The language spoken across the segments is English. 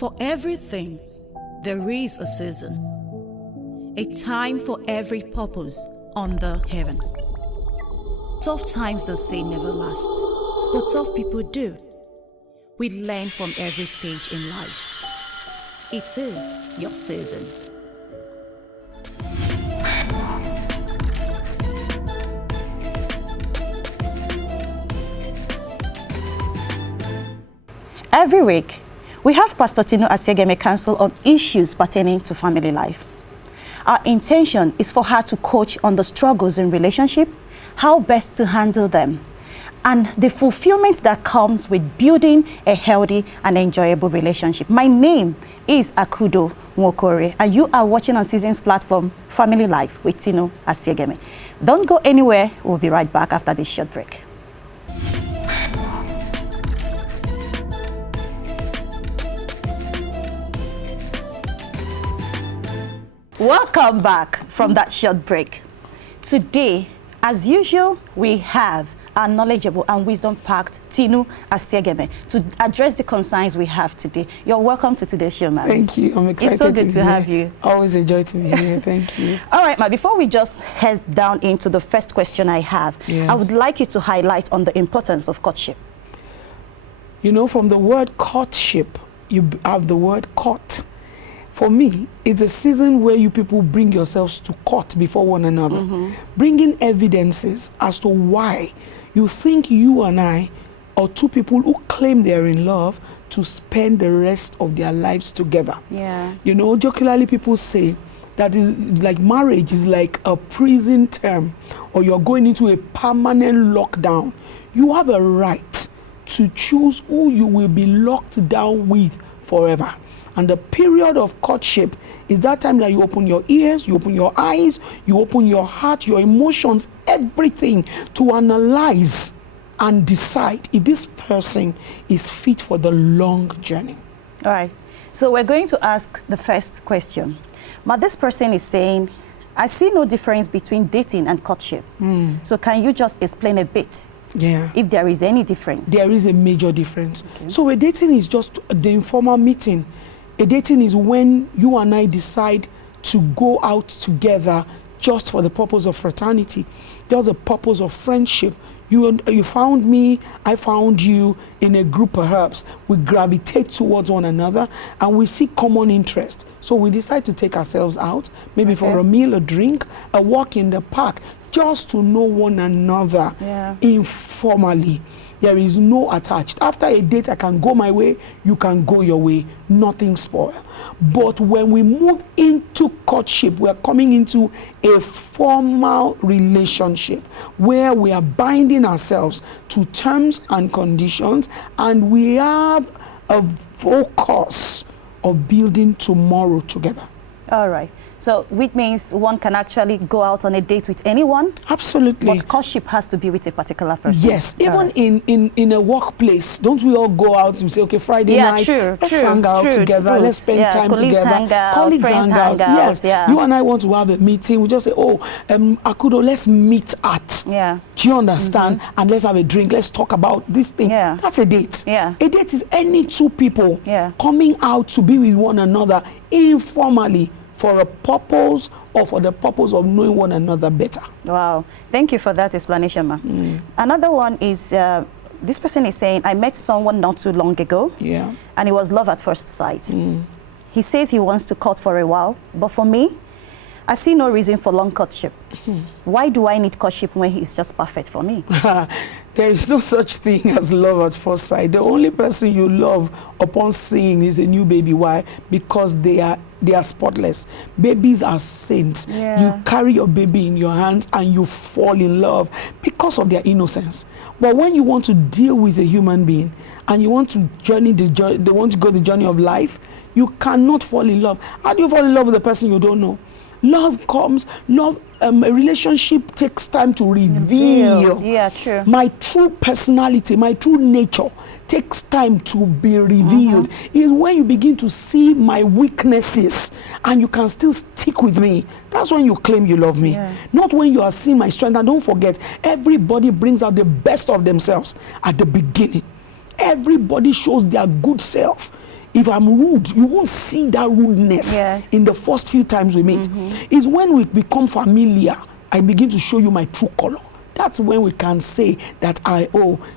For everything, there is a season, a time for every purpose under heaven. Tough times, they say, never last, but tough people do. We learn from every stage in life. It is your season. Every week, we have Pastor Tinu Asegieme counsel on issues pertaining to family life. Our intention is for her to coach on the struggles in relationship, how best to handle them, and the fulfillment that comes with building a healthy and enjoyable relationship. My name is Akudo Nwokore, and you are watching on Seasons platform, Family Life with Tinu Asegieme. Don't go anywhere. We'll be right back after this short break. Welcome back from that short break. Today, as usual, we have our knowledgeable and wisdom-packed Tinu Asegieme to address the concerns we have today. You're welcome to today's show, ma'am. Thank you. I'm excited. It's so good to have you. Always a joy to be here. Thank you. All right, ma'am, before we just head down into the first question I have, I would like you to highlight on the importance of courtship. You know, from the word courtship, you have the word court. For me, it's a season where you people bring yourselves to court before one another, bringing evidences as to why you think you and I, or two people who claim they're in love, to spend the rest of their lives together. Yeah. You know, jokingly people say that is like marriage is like a prison term, or you're going into a permanent lockdown. You have a right to choose who you will be locked down with forever. And the period of courtship is that time that you open your ears, you open your eyes, you open your heart, your emotions, everything, to analyze and decide if this person is fit for the long journey. All right. So we're going to ask the first question. But this person is saying, I see no difference between dating and courtship. So can you just explain a bit? Yeah. If there is any difference? There is a major difference. Okay. So a dating is just the informal meeting. A dating is when you and I decide to go out together just for the purpose of fraternity, just the purpose of friendship. You found me, I found you in a group perhaps. We gravitate towards one another and we see common interest. So we decide to take ourselves out, maybe for a meal, a drink, a walk in the park, just to know one another informally. There is no attached. After a date, I can go my way, you can go your way, nothing spoiled. But when we move into courtship, we are coming into a formal relationship where we are binding ourselves to terms and conditions, and we have a focus of building tomorrow together. All right. So, which means one can actually go out on a date with anyone? Absolutely. But courtship has to be with a particular person. Yes. Even in a workplace, don't we all go out and say, okay, Friday night, let's hang out together, let's spend time together. Colleagues hang out. Yes. You and I want to have a meeting. We just say, oh, Akudo, let's meet at. Do you understand? And let's have a drink. Let's talk about this thing. That's a date. A date is any two people coming out to be with one another informally, for a purpose or for the purpose of knowing one another better. Wow. Thank you for that explanation, ma'am. Another one is, this person is saying, I met someone not too long ago, and it was love at first sight. He says he wants to court for a while, but for me, I see no reason for long courtship. Why do I need courtship when he's just perfect for me? There is no such thing as love at first sight. The only person you love upon seeing is a new baby. Why? Because they are spotless. Babies are saints. You carry your baby in your hands and you fall in love because of their innocence. But when you want to deal with a human being and you want to they want to go the journey of life, you cannot fall in love. How do you fall in love with a person you don't know? Love comes, a relationship takes time to reveal. True. My true personality, my true nature takes time to be revealed. Is when you begin to see my weaknesses and you can still stick with me. That's when you claim you love me. Not when you are seeing my strength. And don't forget, everybody brings out the best of themselves at the beginning. Everybody shows their good self if I'm rude, you won't see that rudeness in the first few times we meet. It's when we become familiar, I begin to show you my true color. That's when we can say that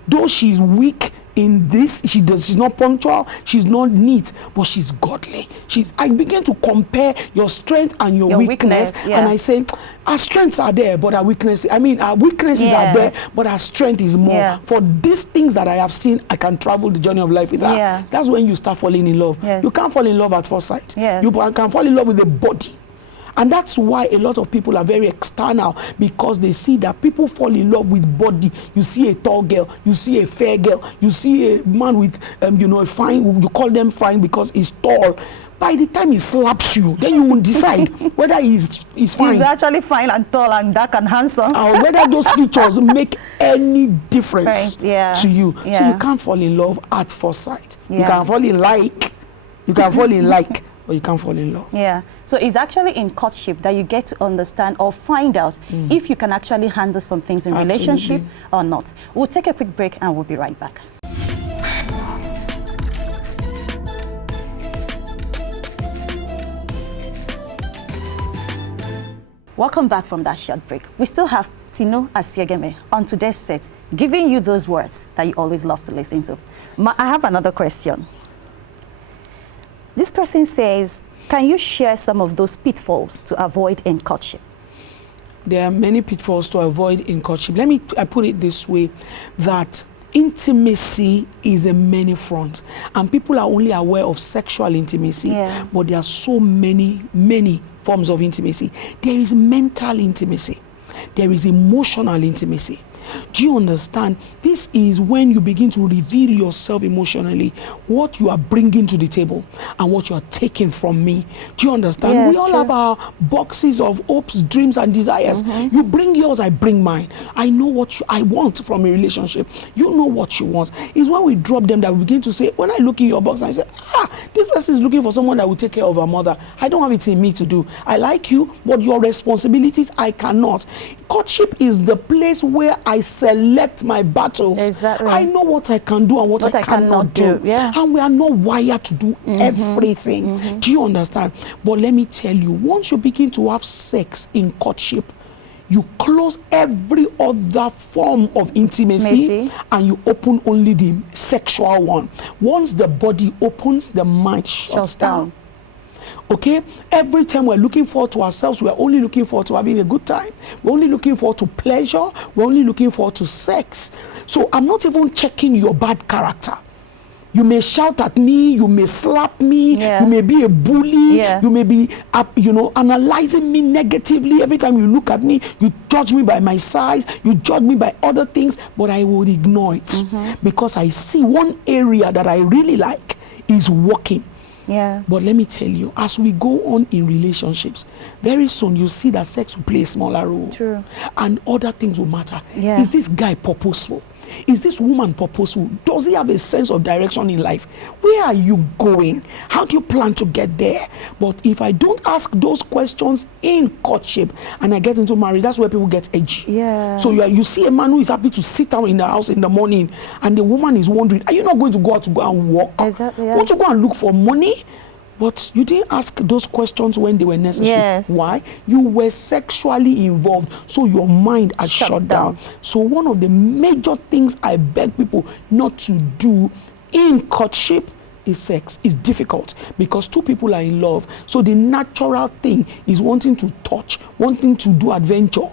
though she's weak in this, she's not punctual, she's not neat, but she's godly. I begin to compare your strength and your weakness, and I say, our strengths are there, but our weaknesses are there, but our strength is more. For these things that I have seen, I can travel the journey of life with her. That's when you start falling in love. You can't fall in love at first sight. You can fall in love with the body. And that's why a lot of people are very external, because they see that people fall in love with body. You see a tall girl, you see a fair girl, you see a man with, a fine, you call them fine because he's tall. By the time he slaps you, then you will decide whether he's fine. He's actually fine and tall and dark and handsome. Or whether those features make any difference to you. So you can't fall in love at first sight. You can fall in like, but you can't fall in love. So it's actually in courtship that you get to understand or find out if you can actually handle some things in relationship or not. We'll take a quick break and we'll be right back. Welcome back from that short break. We still have Tinu Asegieme on today's set, giving you those words that you always love to listen to. I have another question. This person says, can you share some of those pitfalls to avoid in courtship? There are many pitfalls to avoid in courtship. I put it this way, that intimacy is a many front, and people are only aware of sexual intimacy, but there are so many forms of intimacy. There is mental intimacy. There is emotional intimacy. Do you understand? This is when you begin to reveal yourself emotionally, what you are bringing to the table and what you are taking from me. Do you understand? Yes, we all have our boxes of hopes, dreams, and desires. You bring yours, I bring mine. I know what I want from a relationship. You know what you want. It's when we drop them that we begin to say, when I look in your box and I say, this person is looking for someone that will take care of her mother. I don't have it in me to do. I like you, but your responsibilities, I cannot. Courtship is the place where I select my battles. Exactly. I know what I can do and what I cannot do. And we are not wired to do everything. Do you understand? But let me tell you, once you begin to have sex in courtship, you close every other form of intimacy and you open only the sexual one. Once the body opens, the mind shuts down. Okay, every time we're looking forward to ourselves, we're only looking forward to having a good time. We're only looking forward to pleasure. We're only looking forward to sex. So I'm not even checking your bad character. You may shout at me, you may slap me, you may be a bully, you may be, analyzing me negatively. Every time you look at me, you judge me by my size, you judge me by other things, but I will ignore it because I see one area that I really like is working. But let me tell you, as we go on in relationships, very soon you see that sex will play a smaller role. True. And other things will matter. Is this guy purposeful? Is this woman purposeful? Does he have a sense of direction in life? Where are you going? How do you plan to get there? But if I don't ask those questions in courtship and I get into marriage, that's where people get edgy. So you see a man who is happy to sit down in the house in the morning and the woman is wondering, are you not going to go out to go and work? Exactly. Won't you go and look for money? But you didn't ask those questions when they were necessary. Why? You were sexually involved, so your mind had shut down. So one of the major things I beg people not to do in courtship is sex. It's difficult because two people are in love. So the natural thing is wanting to touch, wanting to do adventure.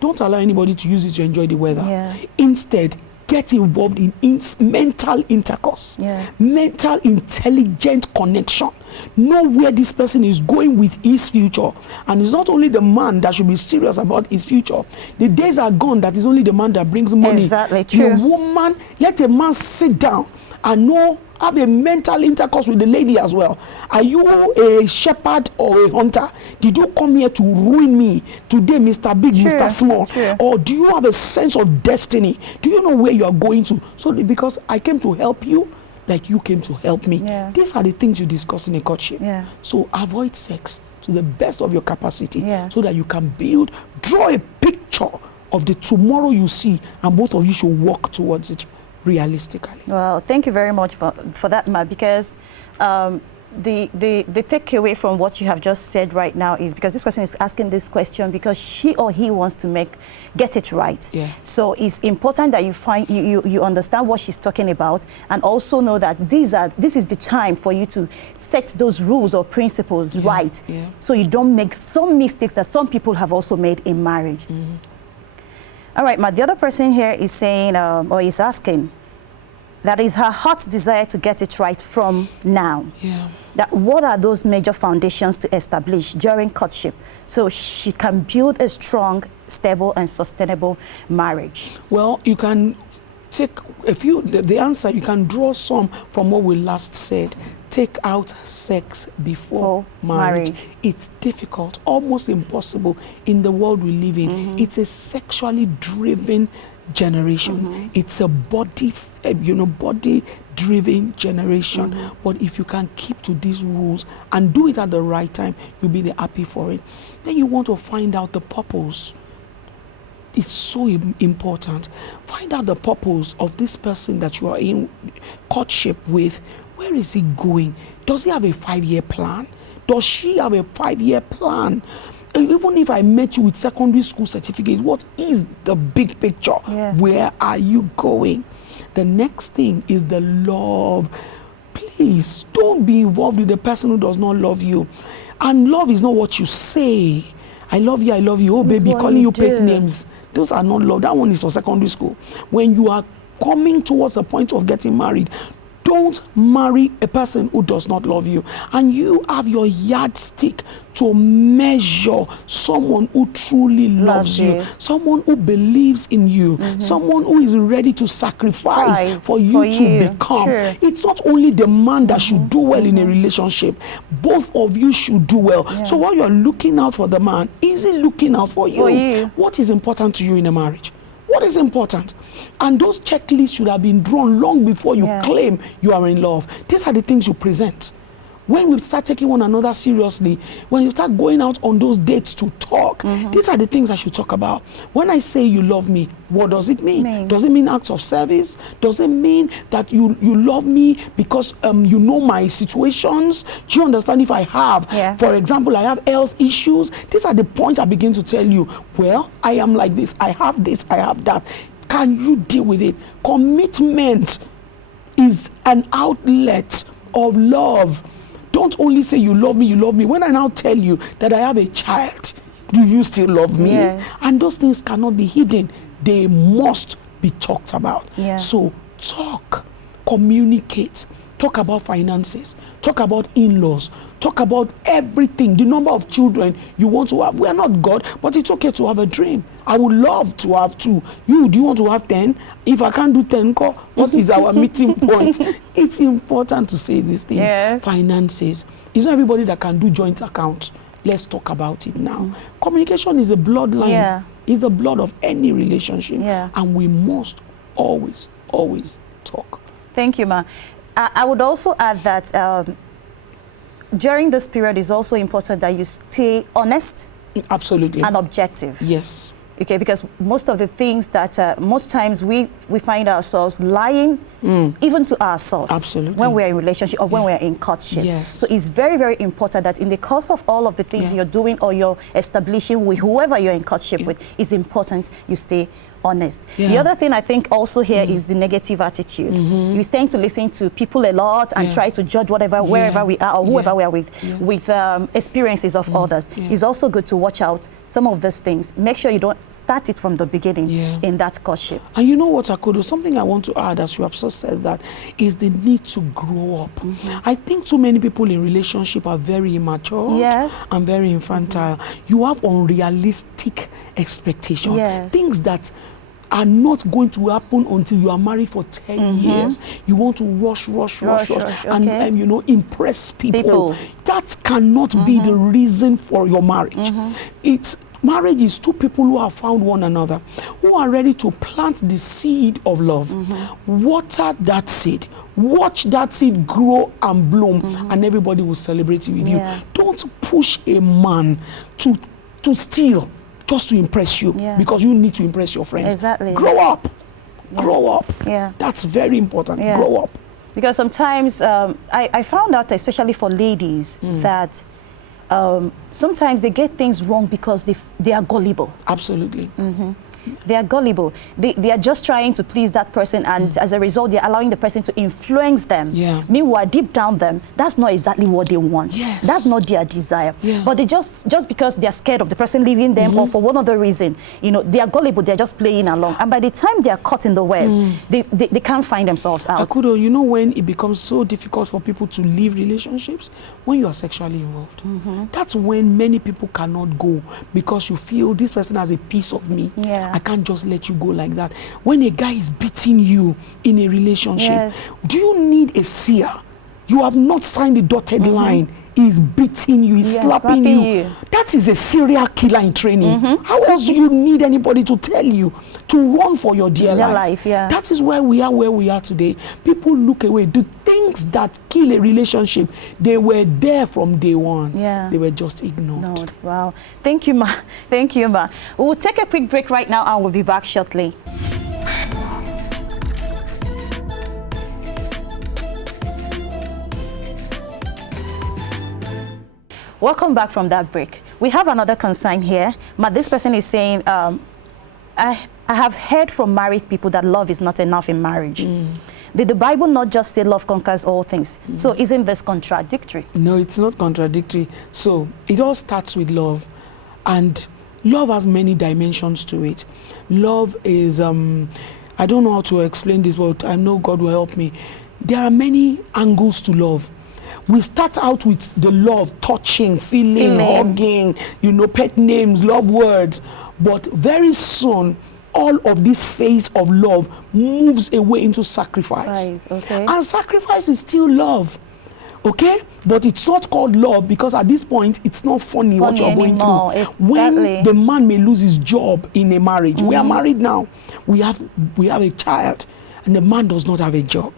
Don't allow anybody to use it to enjoy the weather. Instead, get involved in mental intercourse, mental intelligent connection. Know where this person is going with his future. And it's not only the man that should be serious about his future. The days are gone that it's only the man that brings money. Exactly, true. The woman, let a man sit down and have a mental intercourse with the lady as well. Are you a shepherd or a hunter? Did you come here to ruin me today, Mr. Big, Mr. Small? Or do you have a sense of destiny? Do you know where you are going to? So because I came to help you, like you came to help me. These are the things you discuss in a courtship. So avoid sex to the best of your capacity so that you can draw a picture of the tomorrow you see, and both of you should work towards it realistically. Well, thank you very much for that, Ma, because the takeaway from what you have just said right now is, because this person is asking this question because she or he wants to get it right. Yeah. So it's important that you understand what she's talking about, and also know that this is the time for you to set those rules or principles right. Yeah. So you don't make some mistakes that some people have also made in marriage. All right, the other person here is saying, or is asking, that is her heart's desire to get it right from now. Yeah. That what are those major foundations to establish during courtship so she can build a strong, stable, and sustainable marriage? Well, you can take the answer, you can draw some from what we last said. Take out sex before marriage. It's difficult, almost impossible in the world we live in. It's a sexually driven generation. It's a body-driven generation. But if you can keep to these rules and do it at the right time, you'll be happy for it. Then you want to find out the purpose. It's so important. Find out the purpose of this person that you are in courtship with. Where is he going? Does he have a 5-year plan? Does she have a 5-year plan? Even if I met you with secondary school certificate, what is the big picture? Yeah. Where are you going? The next thing is the love. Please don't be involved with the person who does not love you. And love is not what you say. I love you, oh baby, calling you pet names. Those are not love. That one is for secondary school. When you are coming towards the point of getting married, don't marry a person who does not love you. And you have your yardstick to measure someone who truly loves you, someone who believes in you, someone who is ready to sacrifice for you to become. Sure. It's not only the man that should do well in a relationship, both of you should do well. Yeah. So while you're looking out for the man, is he looking out for you? What is important to you in a marriage? What is important? And those checklists should have been drawn long before you claim you are in love. These are the things you present. When we start taking one another seriously, when you start going out on those dates to talk, these are the things I should talk about. When I say you love me, what does it mean? Does it mean acts of service? Does it mean that you love me because you know my situations? Do you understand if I have, for example, I have health issues? These are the points I begin to tell you. Well, I am like this, I have that. Can you deal with it? Commitment is an outlet of love. Don't only say you love me, you love me. When I now tell you that I have a child, do you still love me? Yes. And those things cannot be hidden. They must be talked about. Yeah. So talk, communicate, talk about finances, talk about in-laws, talk about everything, the number of children you want to have. We are not God, but it's okay to have a dream. I would love to have 2. Do you want to have 10? If I can't do 10, what is our meeting point? It's important to say these things. Yes. Finances. It's not everybody that can do joint accounts. Let's talk about it now. Communication is a bloodline. Yeah. It's the blood of any relationship. Yeah. And we must always, always talk. Thank you, Ma. I would also add that during this period, it's also important that you stay honest. Absolutely. And objective. Yes. Okay, because most of the things that most times we find ourselves lying even to ourselves. Absolutely. When we're in relationship or when we're in courtship. Yes. So it's very, very important that in the course of all of the things you're doing or you're establishing with whoever you're in courtship with, it's important you stay honest. Yeah. The other thing I think also here is the negative attitude. We tend to listen to people a lot and try to judge wherever we are or whoever we are with experiences of others. It's also good to watch out some of these things. Make sure you don't start it from the beginning in that courtship. And you know what, Akodo, something I want to add, as you have just said, that is the need to grow up. I think too many people in relationship are very immature and very infantile. You have unrealistic expectations, things that are not going to happen until you are married for 10 years. You want to rush, and you know, impress people. That cannot be the reason for your marriage. Marriage is 2 people who have found one another, who are ready to plant the seed of love, water that seed, watch that seed grow and bloom, and everybody will celebrate with you. Don't push a man to steal just to impress you, because you need to impress your friends. Exactly. Grow up. Grow up. That's very important. Grow up. Because sometimes I found out, especially for ladies, that sometimes they get things wrong because they are gullible. Absolutely. They are gullible. They are just trying to please that person, and as a result, they're allowing the person to influence them. Yeah. Meanwhile, deep down them, that's not exactly what they want. Yes. That's not their desire. Yeah. But they just because they're scared of the person leaving them, or for one other reason, you know, they are gullible. They're just playing along, and by the time they are caught in the web, they can't find themselves out. Akudo, you know when it becomes so difficult for people to leave relationships? When you are sexually involved. That's when many people cannot go, because you feel this person has a piece of me. Yeah. I can't just let you go like that. When a guy is beating you in a relationship, Yes. do you need a seer? You have not signed the dotted line. He's beating you, he's slapping you. That is a serial killer in training. How else do you need anybody to tell you to run for your dear life? Yeah. That is why we are where we are today. People look away. The things that kill a relationship, they were there from day one. Yeah. They were just ignored. No. Wow. Thank you, ma. Thank you, ma. We'll take a quick break right now, and we'll be back shortly. Welcome back from that break. We have another concern here. This person is saying, I have heard from married people that love is not enough in marriage. Did the Bible not just say love conquers all things? So isn't this contradictory? No, it's not contradictory. So it all starts with love. And love has many dimensions to it. Love is, I don't know how to explain this, but I know God will help me. There are many angles to love. We start out with the love, touching, feeling, hugging, you know, pet names, love words. But very soon, all of this phase of love moves away into sacrifice. Okay. And sacrifice is still love. Okay? But it's not called love, because at this point, it's not funny what you're going through. Exactly. When the man may lose his job in a marriage, we are married now, we have a child, and the man does not have a job.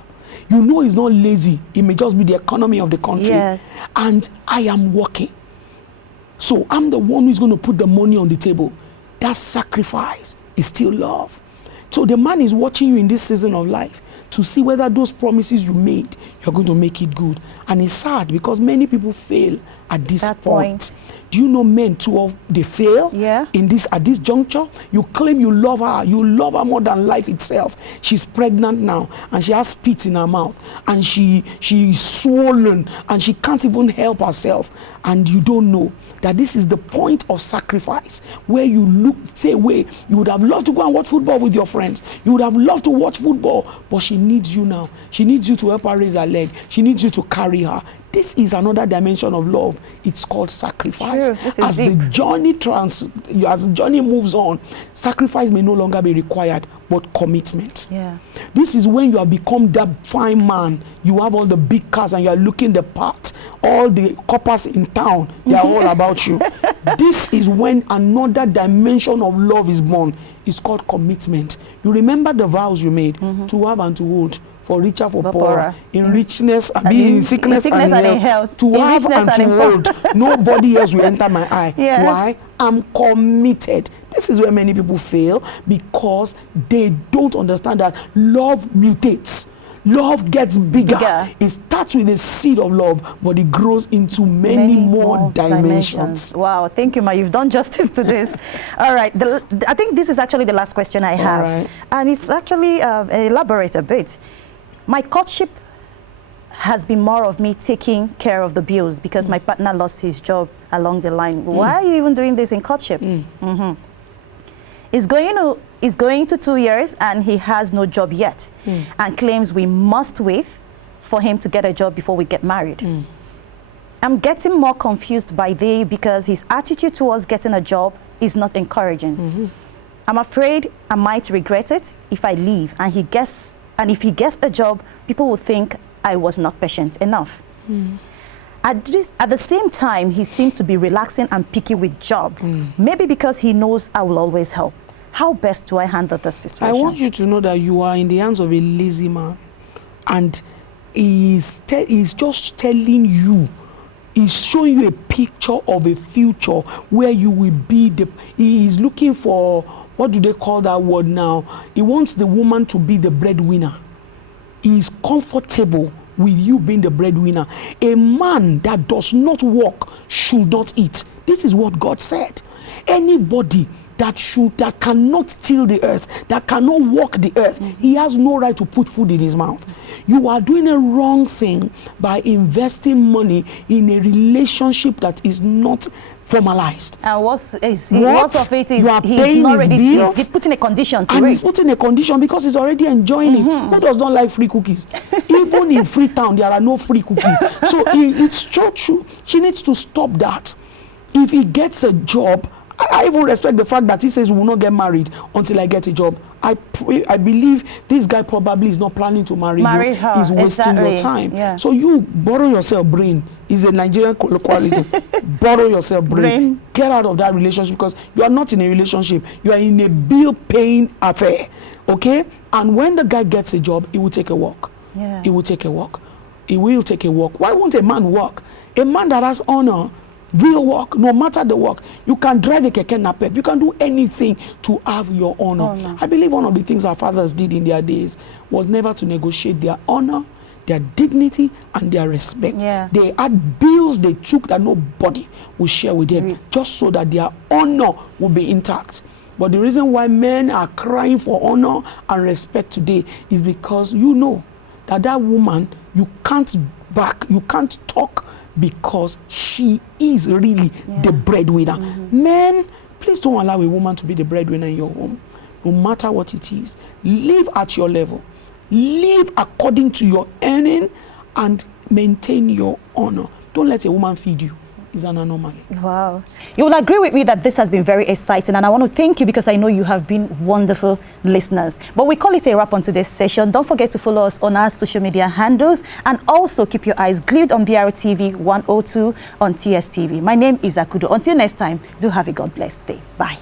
You know he's not lazy. It may just be the economy of the country. Yes. And I am working. So I'm the one who's going to put the money on the table. That sacrifice is still love. So the man is watching you in this season of life to see whether those promises you made, you're going to make it good. And it's sad because many people fail at this point. Do you know men too, they fail at this juncture? You claim you love her more than life itself. She's pregnant now and she has spit in her mouth and she is swollen and she can't even help herself, and you don't know that this is the point of sacrifice where you say, wait, you would have loved to go and watch football with your friends. You would have loved to watch football, but she needs you now. She needs you to help her raise her leg. She needs you to carry her. This is another dimension of love. It's called sacrifice. As the journey moves on, sacrifice may no longer be required, but commitment. Yeah. This is when you have become that fine man. You have all the big cars and you are looking the part. All the coppers in town, they are all about you. This is when another dimension of love is born. It's called commitment. You remember the vows you made to have and to hold, for richer, for poorer, in richness, in sickness and in health, to have and to hold. Nobody else will enter my eye. Yes. Why? I'm committed. This is where many people fail, because they don't understand that love mutates. Love gets bigger. It starts with a seed of love, but it grows into many more dimensions. Wow, thank you, Ma. You've done justice to this. All right, I think this is actually the last question I have. Right. And it's actually elaborate a bit. My courtship has been more of me taking care of the bills because my partner lost his job along the line. Why are you even doing this in courtship? It's going to 2 years and he has no job yet, and claims we must wait for him to get a job before we get married. I'm getting more confused by day because his attitude towards getting a job is not encouraging. I'm afraid I might regret it if I leave and if he gets a job, people will think I was not patient enough. At the same time, he seemed to be relaxing and picky with job. Maybe because he knows I will always help. How best do I handle this situation? I want you to know that you are in the hands of a lazy man, and he's just telling you, he's showing you a picture of a future where you will be he is looking for, what do they call that word now? He wants the woman to be the breadwinner. is comfortable with you being the breadwinner. A man that does not work should not eat. This is what God said. Anybody that cannot till the earth, that cannot walk the earth, he has no right to put food in his mouth. You are doing a wrong thing by investing money in a relationship that is not formalized. And what's of it is he's not ready bills, he's putting a condition to and it. he's putting a condition because he's already enjoying it. Who does not like free cookies? Even in Freetown, there are no free cookies. So it's so true. She needs to stop that. If he gets a job, I even respect the fact that he says we will not get married until I get a job. I believe this guy probably is not planning to marry you. Her. He's wasting your time. Yeah. So you borrow yourself brain. Is a Nigerian quality. Borrow yourself brain. Get out of that relationship because you are not in a relationship. You are in a bill-paying affair. Okay? And when the guy gets a job, he will take a walk. Yeah. He will take a walk. He will take a walk. Why won't a man walk? A man that has honor will work, no matter the work. You can drive a keke napep. You can do anything to have your honor. I believe one of the things our fathers did in their days was never to negotiate their honor, their dignity, and their respect. Yeah. They had bills they took that nobody would share with them, just so that their honor would be intact. But the reason why men are crying for honor and respect today is because you know that that woman, you can't talk because she is really the breadwinner. Men, please don't allow a woman to be the breadwinner in your home, no matter what it is. Live at your level. Live according to your earning and maintain your honor. Don't let a woman feed you. It's an anomaly. Wow. You will agree with me that this has been very exciting, and I want to thank you because I know you have been wonderful listeners. But we call it a wrap on today's session. Don't forget to follow us on our social media handles and also keep your eyes glued on BRTV 102 on TSTV. My name is Akudo. Until next time, do have a God-blessed day. Bye.